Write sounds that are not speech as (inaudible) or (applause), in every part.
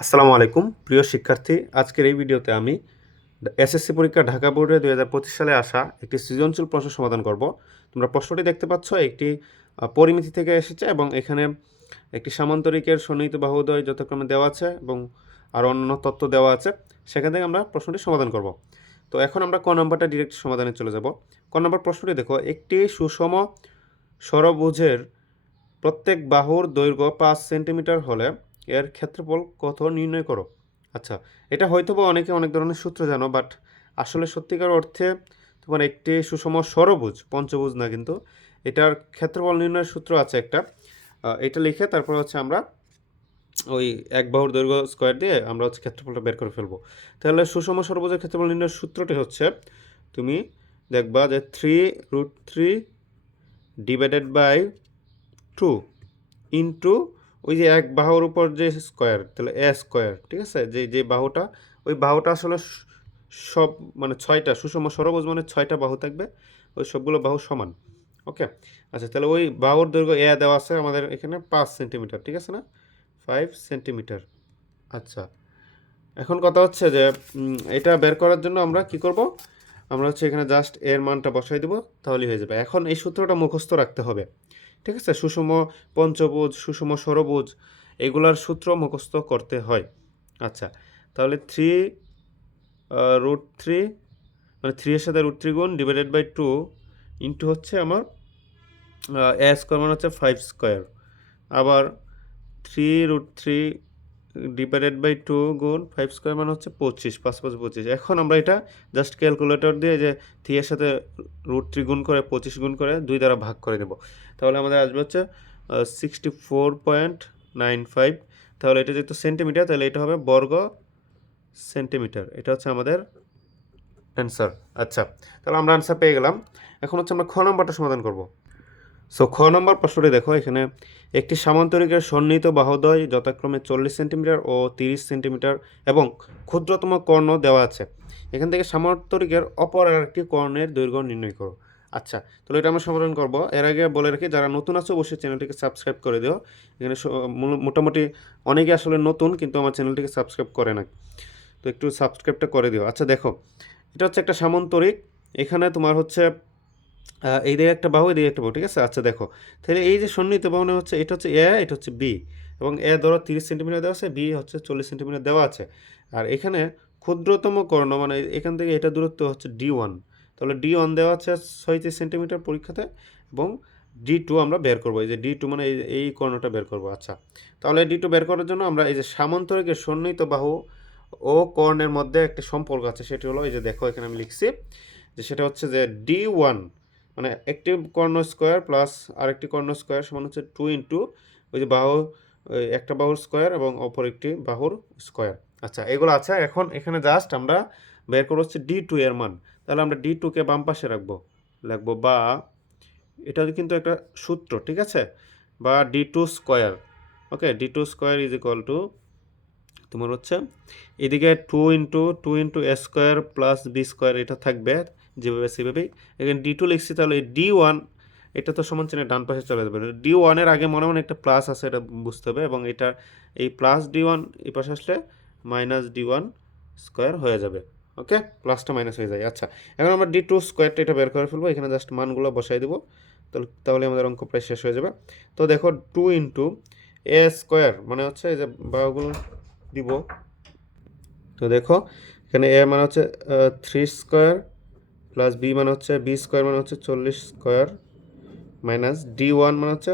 আসসালামু আলাইকুম, প্রিয় শিক্ষার্থী। আজকের এই ভিডিওতে আমি এসএসসি পরীক্ষা ঢাকা বোর্ডে দুই হাজার পঁচিশ সালে আসা একটি সৃজনশীল প্রশ্ন সমাধান করব। তোমরা প্রশ্নটি দেখতে পাচ্ছ, একটি পরিমিতি থেকে এসেছে এবং এখানে একটি সামান্তরিকের সন্নিহিত বাহুদয় যথাক্রমে দেওয়া আছে এবং আরও অন্যান্য তথ্য দেওয়া আছে। সেখান থেকে আমরা প্রশ্নটি সমাধান করব। তো এখন আমরা ক নম্বরটা ডিরেক্ট সমাধানে চলে যাব। ক নম্বর প্রশ্নটি দেখো, একটি সুষম ষড়ভুজের প্রত্যেক বাহুর দৈর্ঘ্য পাঁচ সেন্টিমিটার হলে এর ক্ষেত্রফল কত নির্ণয় করো? আচ্ছা এটা হয়তো বা অনেকে অনেক ধরনের সূত্র জানো বাট আসলে সত্যিকার অর্থে তোমার একটি সুষম ষড়ভুজ পঞ্চভুজ না কিন্তু, এটার ক্ষেত্রফল নির্ণয়ের সূত্র আছে একটা। এটা লিখে তারপর হচ্ছে আমরা ওই এক বাহুর দৈর্ঘ্য স্কোয়ার দিয়ে আমরা হচ্ছে ক্ষেত্রফলটা বের করে ফেলব। তাহলে সুষম ষড়ভুজের ক্ষেত্রফল নির্ণয়ের সূত্রটি হচ্ছে, তুমি দেখবা যে three root three divided by two into ওই যে এক বাহুর উপর যে স্কোয়ার তাহলে এ স্কোয়ার ঠিক আছে? যে যে বাহুটা, ওই বাহুটা আসলে সব মানে ছয়টা, সুষম সরবুজ মানে ছয়টা বাহু থাকবে, ওই সবগুলো বাহু সমান ওকে আচ্ছা তাহলে ওই বাহুর দৈর্ঘ্য এ দেওয়া আছে আমাদের এখানে পাঁচ সেন্টিমিটার ঠিক আছে না? ফাইভ সেন্টিমিটার আচ্ছা। এখন কথা হচ্ছে যে এটা বের করার জন্য আমরা কি করব? আমরা হচ্ছে এখানে জাস্ট এর মানটা বসাই দেবো, তাহলেই হয়ে যাবে। এখন এই সূত্রটা মুখস্থ রাখতে হবে। ঠিক আছে? সুষম পঞ্চভুজ, সুষম ষড়ভুজ, এগুলার সূত্র মুখস্থ করতে হয়। আচ্ছা তাহলে থ্রি রুট থ্রি মানে থ্রি এর সাথে রুট থ্রি গুণ ডিভাইডেড বাই টু ইন্টু হচ্ছে আমার এ স্কোয়ার মানে হচ্ছে ফাইভ স্কোয়ার আবার three root three divided by two গুণ ফাইভ স্কোয়ার মানে হচ্ছে পঁচিশ, পাঁচ পাঁচ, পঁচিশ। এখন আমরা এটা জাস্ট ক্যালকুলেটর দিয়ে যে থ্রি এর সাথে রুট থ্রি গুণ করে পঁচিশ গুণ করে দুই দ্বারা ভাগ করে দেব তাহলে আমাদের আসবে হচ্ছে sixty four point nine five তাহলে এটা যেহেতু সেন্টিমিটার তাহলে এটা হবে বর্গ সেন্টিমিটার এটা হচ্ছে আমাদের অ্যান্সার আচ্ছা তাহলে আমরা অ্যান্সার পেয়ে গেলাম। এখন হচ্ছে আমরা খ নম্বরটা সমাধান করব। সো খ নম্বর প্রশ্নটি দেখো, এখানে একটি সামান্তরিকের সন্নিহিত বাহুদ্বয় যথাক্রমে চল্লিশ সেন্টিমিটার ও তিরিশ সেন্টিমিটার এবং ক্ষুদ্রতম কর্ণ দেওয়া আছে। এখান থেকে সামান্তরিকের অপর আরেকটি কর্ণের দৈর্ঘ্য নির্ণয় করো। আচ্ছা তাহলে এটা আমরা সমাধান করব। এর আগে বলে রাখি, যারা নতুন আছে, অবশ্যই চ্যানেলটিকে সাবস্ক্রাইব করে দিও। এখানে মোটামুটি অনেকে আসলে নতুন, কিন্তু আমার চ্যানেলটিকে সাবস্ক্রাইব করে না তো একটু সাবস্ক্রাইবটা করে দিও। আচ্ছা দেখো, এটা হচ্ছে একটা সামান্তরিক। এখানে তোমার হচ্ছে এই দিকে একটা বাহু এই দিকে একটা বাহু, ঠিক আছে? আচ্ছা দেখো। তাহলে এই যে সন্নিহিত বাহু হচ্ছে, এটা হচ্ছে এ, এটা হচ্ছে বি। এবং এ ধরো তিরিশ সেন্টিমিটার দেওয়া আছে, বি হচ্ছে চল্লিশ সেন্টিমিটার দেওয়া আছে। আর এখানে ক্ষুদ্রতম কর্ণ মানে এখান থেকে এটা দূরত্ব হচ্ছে ডি ওয়ান। তাহলে ডি ওয়ান দেওয়া আছে ছয়ত্রিশ সেন্টিমিটার পরীক্ষাতে এবং ডি টু আমরা বের করব। এই যে ডি টু মানে এই এই কর্ণটা বের করব। আচ্ছা তাহলে ডি টু বের করার জন্য আমরা এই যে সামান্তরিকের সন্নিহিত বাহু ও কর্ণের মধ্যে একটা সম্পর্ক আছে, সেটি হলো এই যে দেখো, এখানে আমি লিখছি যে সেটা হচ্ছে যে ডি ওয়ান মানে একটি কর্ণ স্কোয়ার প্লাস আরেকটি কর্ণ স্কোয়ার সমান হচ্ছে টু ইন্টু ওই যে বাহু একটা বাহুর স্কোয়ার এবং অপর একটি বাহুর স্কোয়ার আচ্ছা এগুলো আছে। এখন এখানে জাস্ট আমরা বের করব হচ্ছে ডি টু এর মান। তাহলে আমরা ডি টুকে বাম পাশে রাখব। লিখব বা এটা কিন্তু একটা সূত্র, ঠিক আছে? বা D two square okay D two square is equal to তোমার হচ্ছে এদিকে two into two into A square plus B square এটা থাকবে। যেভাবে সেভাবেই এখানে ডি টু লিখছি, তাহলে ডি ওয়ান এটা তো সমান চিহ্নের ডান পাশে চলে যাবে। ডি ওয়ানের আগে মনে মনে একটা প্লাস আছে, এটা বুঝতে হবে, এবং এটা এই প্লাস ডি ওয়ান এই পাশে আসলে মাইনাস ডি ওয়ান স্কোয়ার হয়ে যাবে। ওকে প্লাসটা মাইনাস হয়ে যায়। আচ্ছা এখন আমরা ডি টু স্কোয়ারটা এটা বের করে ফেলব। এখানে জাস্ট মানগুলো বসাই দেবো। তাহলে তাহলে আমাদের অঙ্ক প্রায় শেষ হয়ে যাবে। তো দেখো টু ইন্টু এ স্কোয়ার মানে হচ্ছে এই যে বাহুগুলো দিব। তো দেখো, এখানে এ মানে হচ্ছে থ্রি স্কোয়ার প্লাস বি মানে হচ্ছে, বি স্কোয়ার মানে হচ্ছে চল্লিশ স্কোয়ার মাইনাস ডি ওয়ান মানে হচ্ছে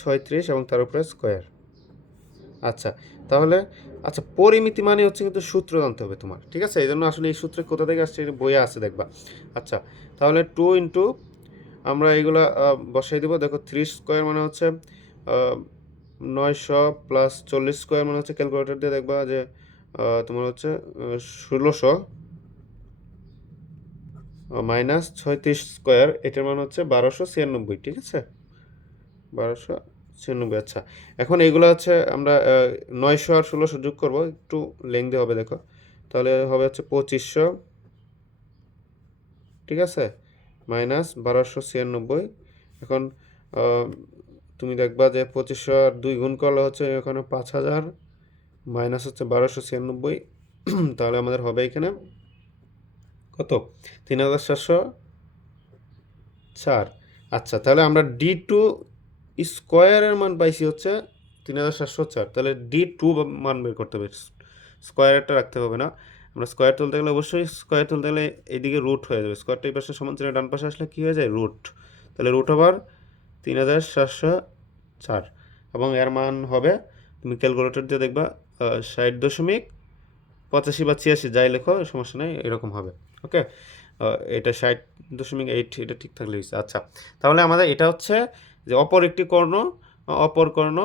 ছয়ত্রিশ এবং তার উপরে স্কোয়ার। আচ্ছা তাহলে আচ্ছা পরিমিতি মানে হচ্ছে কিন্তু সূত্র জানতে হবে তোমার, ঠিক আছে? এই জন্য আসলে এই সূত্রে কোথা থেকে আসছে বইয়ে আছে, দেখবা। আচ্ছা তাহলে টু ইন্টু, আমরা এইগুলা বসাই দিব। দেখো, থ্রি স্কোয়ার মানে হচ্ছে নয়শো প্লাস চল্লিশ স্কোয়ার মানে হচ্ছে ক্যালকুলেটর দিয়ে দেখবা যে তোমার হচ্ছে ষোলোশো মাইনাস ছয়ত্রিশ স্কোয়ার, এটার মানে হচ্ছে বারোশো ছিয়ানব্বই, ঠিক আছে? বারোশো ছিয়ানব্বই আচ্ছা। এখন এইগুলো হচ্ছে আমরা নয়শো আর ষোলোশো যোগ করব, একটু লেংদি হবে, দেখো। তাহলে হবে হচ্ছে পঁচিশশো, ঠিক আছে? মাইনাস বারোশো ছিয়ানব্বই। এখন তুমি দেখবা যে পঁচিশশো আর দুই গুণ করলে হচ্ছে এখানে পাঁচ হাজার, মাইনাস হচ্ছে বারোশো ছিয়ানব্বই। (clears throat) তাহলে আমাদের হবে এখানে কত? তিন হাজার সাতশো চার। আচ্ছা তাহলে আমরা ডি টু স্কোয়ারের মান পাইছি হচ্ছে তিন হাজার সাতশো চার। তাহলে ডি টু মান বের করতে হবে। স্কোয়ারটা রাখতে হবে না। আমরা স্কোয়ার তুলতে গেলে অবশ্যই স্কোয়ার তুলতে গেলে এইদিকে রুট হয়ে যাবে। স্কোয়ারটা এই পাশে সমান চিহ্নের ডান পাশে আসলে কী হয়ে যায়? রুট তাহলে রুট ওভার তিন হাজার সাতশো চার। এবং এর মান হবে, তুমি ক্যালকুলেটর দিয়ে দেখবা ষাট দশমিক পঁচাশি বা ছিয়াশি, যাই লেখো, সমস্যা নেই, এরকম হবে। ওকে? এটা ষাট দশমিক এইট এটা ঠিক থাকলে হয়েছে আচ্ছা তাহলে আমাদের এটা হচ্ছে যে অপর একটি কর্ণ, অপর কর্ণ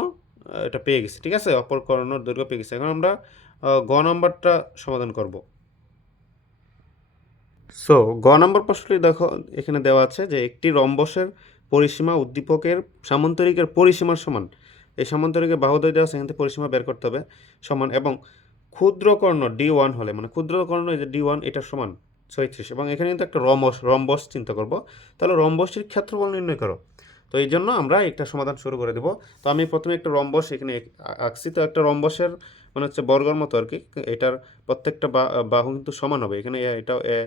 এটা পেয়ে গেছি, ঠিক আছে? অপর কর্ণর দৈর্ঘ্য পেয়ে গেছি। এখন আমরা গ নম্বরটা সমাধান করব। সো গ নম্বর প্রশ্নটি দেখো, এখানে দেওয়া আছে যে একটি রম্বসের পরিসীমা উদ্দীপকের সামান্তরিকের পরিসীমার সমান। এই সামান্তরিকের বাহুদয় দেওয়া সেখান থেকে পরিসীমা বের করতে হবে। সমান এবং ক্ষুদ্র কর্ণ ডি ওয়ান হলে মানে ক্ষুদ্রকর্ণ এই যে ডি ওয়ান এটার সমান। ছয়ত্রিশ এবং এখানে কিন্তু একটা রম্বস রম্বস চিন্তা করব। তাহলে রম্বসটির ক্ষেত্রফল নির্ণয় করো। তো এই জন্য আমরা একটা সমাধান শুরু করে দেব। তো আমি প্রথমে একটা রম্বস এখানে আঁকছি। তো একটা রম্বসের মানে হচ্ছে বর্গর মতো আর কি। এটার প্রত্যেকটা বাহু কিন্তু সমান হবে। এখানে এটাও এ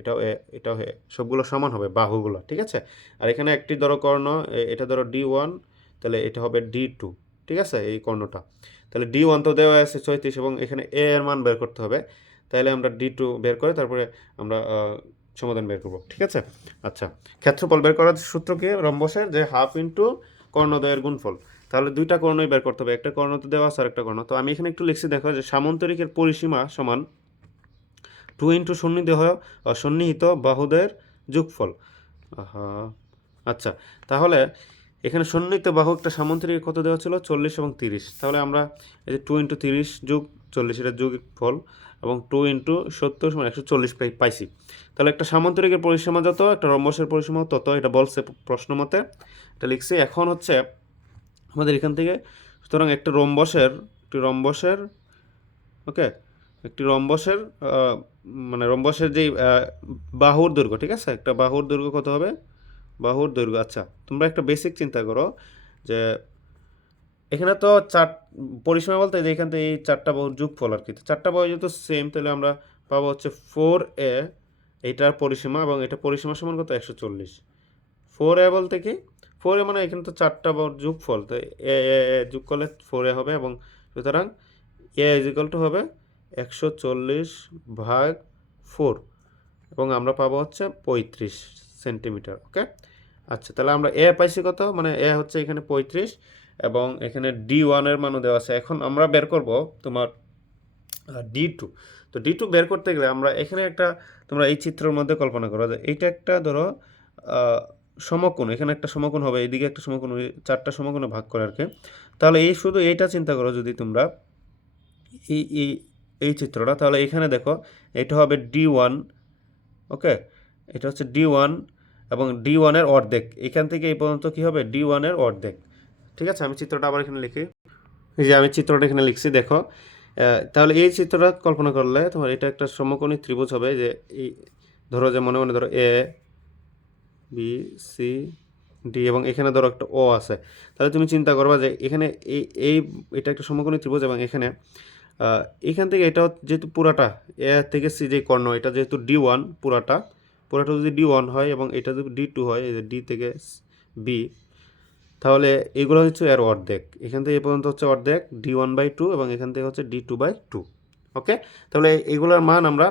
এটাও এ এটাও এ, সবগুলো সমান হবে বাহুগুলো, ঠিক আছে? আর এখানে একটি ধরো কর্ণ এটা ধরো ডি ওয়ান, তাহলে এটা হবে ডি টু, ঠিক আছে? এই কর্ণটা। তাহলে ডি ওয়ান তো দেওয়া আছে ছয়ত্রিশ এবং এখানে এ এর মান বের করতে হবে। তাহলে আমরা ডি টু বের করে তারপরে আমরা সমাধান বের করব, ঠিক আছে? আচ্ছা ক্ষেত্রফল বের করার সূত্র কি রম্বসের যে হাফ ইন্টু কর্ণদয়ের গুণফল, তাহলে দুইটা কর্ণই বের করতে হবে, একটা কর্ণ তো দেওয়া আছে একটা কর্ণ, তো আমি এখানে একটু লিখছি, দেখো যে সামন্তরিকের পরিসীমা সমান টু ইন্টু সন্নিদেহ সন্নিহিত বাহুদের যোগফল আচ্ছা তাহলে এখানে সন্নিহিত বাহু একটা সামন্তরিক কত দেওয়া ছিল? চল্লিশ এবং তিরিশ, তাহলে আমরা এই যে টু ইন্টু তিরিশ যোগ চল্লিশ এটা যোগ ফল এবং টু ইন্টু সত্তর সমান একশো চল্লিশ পাই পাইছি। তাহলে একটা সামন্তরিকের পরিসীমা যত, একটা রম্বসের পরিসীমা তত, এটা বলছে প্রশ্ন মতে। এটা লিখছি, এখন হচ্ছে আমাদের এখান থেকে, সুতরাং একটা রম্বসের, একটি রম্বসের, ওকে, একটি রম্বসের মানে রম্বসের যেই বাহুর দৈর্ঘ্য, ঠিক আছে? একটা বাহুর দৈর্ঘ্য কত হবে? বাহুর দৈর্ঘ্য আচ্ছা তোমরা একটা বেসিক চিন্তা করো যে এখানে তো চার, পরিসীমা বলতে যে এখান থেকে এই চারটা বাহুর যোগফল আর কি। তো চারটা বাহু যেহেতু সেম তাহলে আমরা পাবো হচ্ছে ফোর এ এইটার পরিসীমা এবং এটা পরিসীমা সমান কত? একশো চল্লিশ। ফোর এ বলতে কি? ফোর এ মানে এখানে তো চারটা বাহুর যোগফল, তো এ এ এ যোগ করলে ফোর এ হবে এবং সুতরাং এ ইজিক্যাল টু হবে একশো চল্লিশ ভাগ ফোর এবং আমরা পাবো হচ্ছে পঁয়ত্রিশ সেন্টিমিটার ওকে আচ্ছা তাহলে আমরা এ পাইছি কত? মানে এ হচ্ছে এখানে পঁয়ত্রিশ এবং এখানে ডি ওয়ানের মানও দেওয়া আছে। এখন আমরা বের করব তোমার ডি টু তো ডি টু বের করতে গেলে আমরা এখানে একটা, তোমরা এই চিত্রের মধ্যে কল্পনা করো যে এইটা একটা ধরো সমকোণ। এখানে একটা সমকোণ হবে, এইদিকে একটা সমকোণ চারটা সমকোণে ভাগ করে আর কি। তাহলে এই শুধু এইটা চিন্তা করো যদি তোমরা এই এই এই চিত্রটা। তাহলে এখানে দেখো, এটা হবে ডি ওয়ান ওকে? এটা হচ্ছে ডি ওয়ান এবং ডি ওয়ানের অর্ধেক। এখান থেকে এই পর্যন্ত কী হবে? ডি ওয়ানের অর্ধেক। ঠিক আছে, আমি চিত্রটা আবার এখানে লিখি। এই যে আমি চিত্রটা এখানে লিখছি, দেখো। তাহলে এই চিত্রটা কল্পনা করলে তোমার এটা একটা সমকোণী ত্রিভুজ হবে যে এই, ধরো যে মনে মনে ধরো এ বি সি ডি এবং এখানে ধরো একটা ও আছে। তাহলে তুমি চিন্তা করবা যে এখানে এই এই, এটা একটা সমকোণী ত্রিভুজ এবং এখানে এখান থেকে এটা যেহেতু পুরাটা এ থেকে সি যে কর্ণ, এটা যেহেতু ডি ওয়ান পুরাটা পুরাটা যদি ডি ওয়ান হয় এবং এটা যদি ডি টু হয় ডি থেকে বি তাহলে এগুলো হচ্ছে এর অর্ধেক। এখান থেকে এ পর্যন্ত হচ্ছে অর্ধেক ডি ওয়ান বাই টু এবং এখান থেকে হচ্ছে D two by two okay তাহলে এগুলোর মান আমরা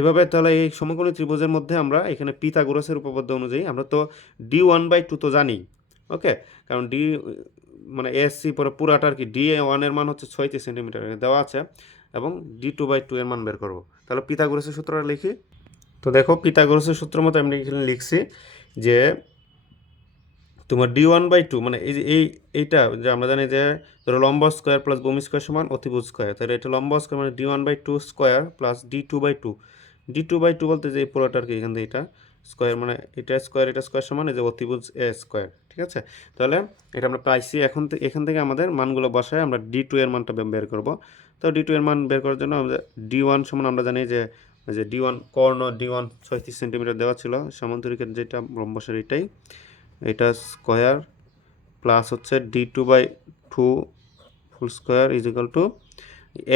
এভাবে তাহলে এই সমকোণী ত্রিভুজের মধ্যে আমরা এখানে পিথাগোরাসের উপপাদ্য অনুযায়ী আমরা তো ডি ওয়ান বাই টু তো জানি ওকে কারণ ডি মানে এসসি পরে পুরাটা আর কি ডি ওয়ানের মান হচ্ছে ছয়ত্রিশ সেন্টিমিটার দেওয়া আছে এবং ডি টু বাই টু এর মান বের করব। তাহলে পিথাগোরাসের সূত্রটা লিখি। তো দেখো পিথাগোরাসের সূত্র মতো আমি এখানে লিখছি যে তোমার ডি ওয়ান বাই টু মানে এই যে, এই, এইটা যে আমরা জানি যে ধরো লম্ব স্কোয়ার প্লাস ভূমি স্কোয়ার সমান অতিভুজ স্কোয়ার তাহলে এটা লম্ব স্কোয়ার মানে D one by two square plus D two by two D two by two বলতে যে এই পুরোটা আর কি, এখান থেকে এটা স্কোয়ার মানে এটা স্কোয়ার এটা স্কোয়ার সমান, এই যে অতিভুজ এ স্কোয়ার ঠিক আছে? তাহলে এটা আমরা পাইছি এখন এখান থেকে আমাদের মানগুলো বসায় আমরা ডি টু এর মানটা বের করব। তো ডি টু এর মান বের করার জন্য আমাদের ডি ওয়ান সমান আমরা জানি যে যে ডি ওয়ান কর্ণ ডি ওয়ান ছয়ত্রিশ সেন্টিমিটার দেওয়া ছিল, সামান্তরিকের যেটা রম্বসের এটাই এটা স্কোয়ার প্লাস হচ্ছে D two by two full square is equal to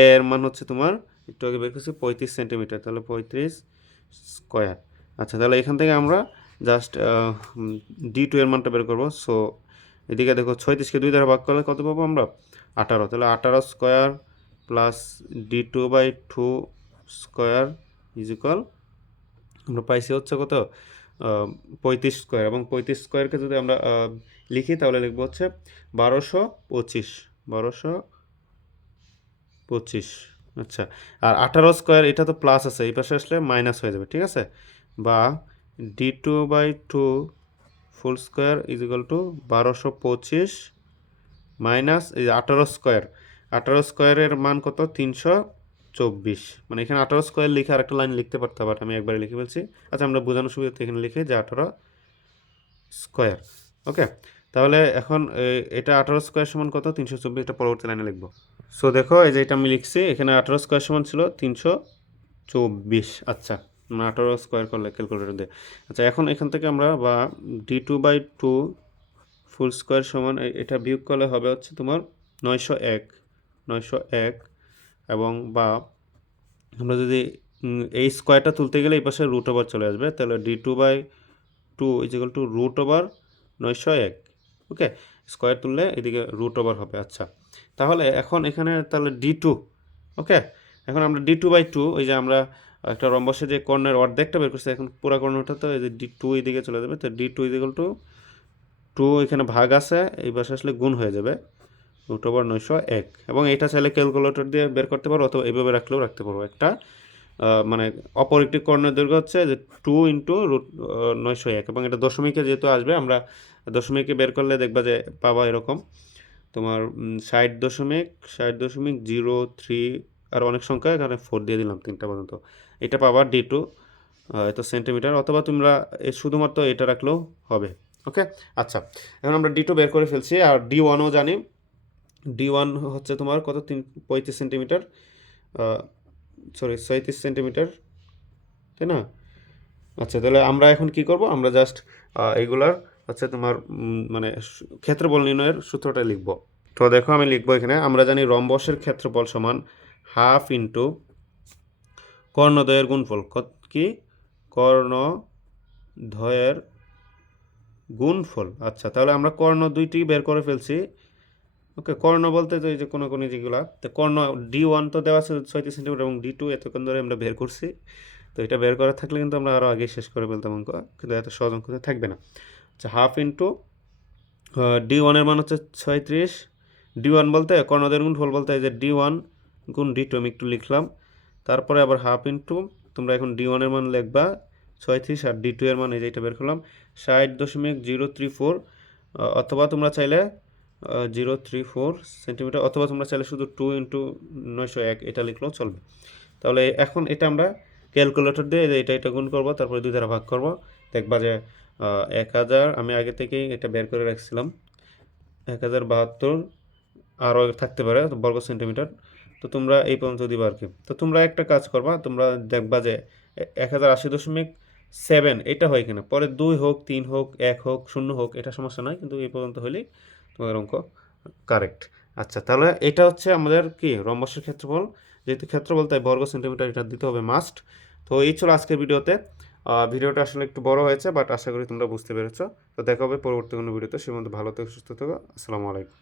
এর মান হচ্ছে তোমার, একটু আগে বের করছি, পঁয়ত্রিশ সেন্টিমিটার তাহলে পঁয়ত্রিশ স্কোয়ার আচ্ছা তাহলে এখান থেকে আমরা জাস্ট ডি টু এর মানটা বের করব। সো এদিকে দেখো ছয়ত্রিশকে দুই দ্বারা ভাগ করলে কত পাবো আমরা? আঠারো। তাহলে আঠারো square plus D two by two square is equal আমরা পাইছি হচ্ছে কত? পঁয়ত্রিশ স্কোয়ার। এবং পঁয়ত্রিশ স্কোয়ারকে যদি আমরা লিখি, তাহলে লিখব হচ্ছে বারোশো পঁচিশ। বারোশো পঁচিশ। আচ্ছা। আর আঠারো স্কোয়ার, এটা তো প্লাস আছে, এই পাশে আসলে মাইনাস হয়ে যাবে, ঠিক আছে? বা D two by two full square is equal to বারোশো পঁচিশ মাইনাস এই আঠারো স্কোয়ার। আঠারো স্কোয়ারের মান কত? তিনশো চব্বিশ। মানে এখানে আঠারো স্কোয়ার লিখে আরেকটা লাইন লিখতে পারতাম বাট আমি একবারে লিখে ফেলছি। আচ্ছা আমরা বোঝানোর সুবিধা এখানে লিখে যে আঠারো স্কোয়ার ওকে তাহলে এখন এটা আঠারো স্কোয়ার সমান কত? তিনশো চব্বিশ, এটা পরবর্তী লাইনে লিখব। সো দেখো, এই যে এটা আমি লিখছি, এখানে আঠারো স্কোয়ার সমান ছিল তিনশো চব্বিশ। আচ্ছা মানে আঠারো স্কোয়ার করলে ক্যালকুলেটর দিয়ে। আচ্ছা এখন এখান থেকে আমরা, বা D two by two full square সমান এটা বিয়োগ করলে হবে হচ্ছে তোমার নয়শো এক নয়শো এক এবং বা আমরা যদি এই স্কোয়ারটা তুলতে গেলে এই পাশে রুট ওভার চলে আসবে, তাহলে D two by two is equal to root over নয়শো এক। ওকে স্কোয়ার তুললে এদিকে রুট ওভার হবে আচ্ছা। তাহলে এখন এখানে তাহলে ডি টু ওকে এখন আমরা ডি টু বাই টু ওই যে আমরা একটা রম্বসে যে কর্ণের অর্ধেকটা বের করছি, এখন পুরো কর্ণটা তো এই যে ডি টু এদিকে চলে যাবে, তো D two is equal to two এখানে ভাগ আছে, এই পাশে আসলে গুণ হয়ে যাবে। রুট ওভার নয়শো এক। এবং এটা চাইলে ক্যালকুলেটর দিয়ে বের করতে পারো অথবা এইভাবে রাখলেও রাখতে পারব একটা মানে অপর একটি কর্ণের দৈর্ঘ্য হচ্ছে যে টু ইন্টু রুট নয়শো এক। এবং এটা দশমিকে যেহেতু আসবে, আমরা দশমিকে বের করলে দেখবা যে পাবা এরকম। তোমার ষাট দশমিক ষাট দশমিক জিরো থ্রি, আর অনেক সংখ্যা, এখানে ফোর দিয়ে দিলাম তিনটা পর্যন্ত। এটা পাবা ডি টু এত সেন্টিমিটার অথবা তোমরা শুধুমাত্র এটা রাখলেও হবে। ওকে আচ্ছা এখন আমরা ডি টু বের করে ফেলছি, আর ডি ওয়ানও জানি। ডি ওয়ান হচ্ছে তোমার কত? তিন, পঁয়ত্রিশ সেন্টিমিটার সরি ছয়ত্রিশ সেন্টিমিটার, তাই না? আচ্ছা তাহলে আমরা এখন কি করব? আমরা জাস্ট এগুলার হচ্ছে তোমার মানে ক্ষেত্রফল নির্ণয়ের সূত্রটা লিখব। তো দেখো আমি লিখব এখানে, আমরা জানি রম্বসের ক্ষেত্রফল সমান হাফ ইন্টু কর্ণদ্বয়ের গুণফল। কত কি? কর্ণদ্বয়ের গুণফল। আচ্ছা তাহলে আমরা কর্ণ দুইটি বের করে ফেলছি। ওকে কর্ণ বলতে এই যে কোনো কোনো যেগুলা, তো কর্ণ ডি ওয়ান তো দেওয়া আছে ছয়ত্রিশ সেন্টিমিটার এবং ডি টু এতক্ষণ ধরে আমরা বের করছি। তো এটা বের করা থাকলে কিন্তু আমরা আরও আগে শেষ করে ফেলতাম অঙ্ক, কিন্তু এত সহজ অঙ্ক থাকবে না। আচ্ছা হাফ ইন্টু ডি ওয়ানের মান হচ্ছে ছয়ত্রিশ। ডি ওয়ান বলতে, কর্ণদের গুণ ফল বলতে যে ডি ওয়ান গুণ ডি টু আমি একটু লিখলাম। তারপরে আবার হাফ ইন্টু তোমরা এখন ডি ওয়ানের মান লিখবা, ছয়ত্রিশ আর ডি টু এর মান, এই যে এটা বের করলাম, ষাট দশমিক জিরো থ্রি ফোর অথবা তোমরা চাইলে জিরো থ্রি ফোর সেন্টিমিটার অথবা তোমরা চাইলে শুধু টু ইন্টু নয়শো এক এটা লিখলেও চলবে। তাহলে এখন এটা আমরা ক্যালকুলেটর দিয়ে এটা এটা গুণ করব, তারপরে দুই দ্বারা ভাগ করব। দেখবা যে এক হাজার, আমি আগে থেকেই এটা বের করে রাখছিলাম। এক হাজার বাহাত্তর আরও থাকতে পারে, বর্গ সেন্টিমিটার। তো তোমরা এই পর্যন্ত দিবা আর কি। তো তোমরা একটা কাজ করবা, তোমরা দেখবা যে, এক হাজার আশি দশমিক সেভেন এটা হয় কিনা? পরে দুই হোক, তিন হোক, এক হোক, শূন্য হোক, এটা সমস্যা নয় কিন্তু এই পর্যন্ত হলেই তোমাদের অঙ্ক কারেক্ট আচ্ছা তাহলে এটা হচ্ছে আমাদের কি? রম্বসের ক্ষেত্রফল। যেহেতু ক্ষেত্রফল, তাই বর্গ সেন্টিমিটার এটা দিতে হবে মাস্ট তো এই ছিল আজকের ভিডিওতে। ভিডিওটা আসলে একটু বড় হয়েছে বাট আশা করি তোমরা বুঝতে পেরেছ। তো দেখা হবে পরবর্তী কোনো ভিডিওতে। সে মধ্যে ভালো থেকে, সুস্থ থেকো। আসসালামু আলাইকুম।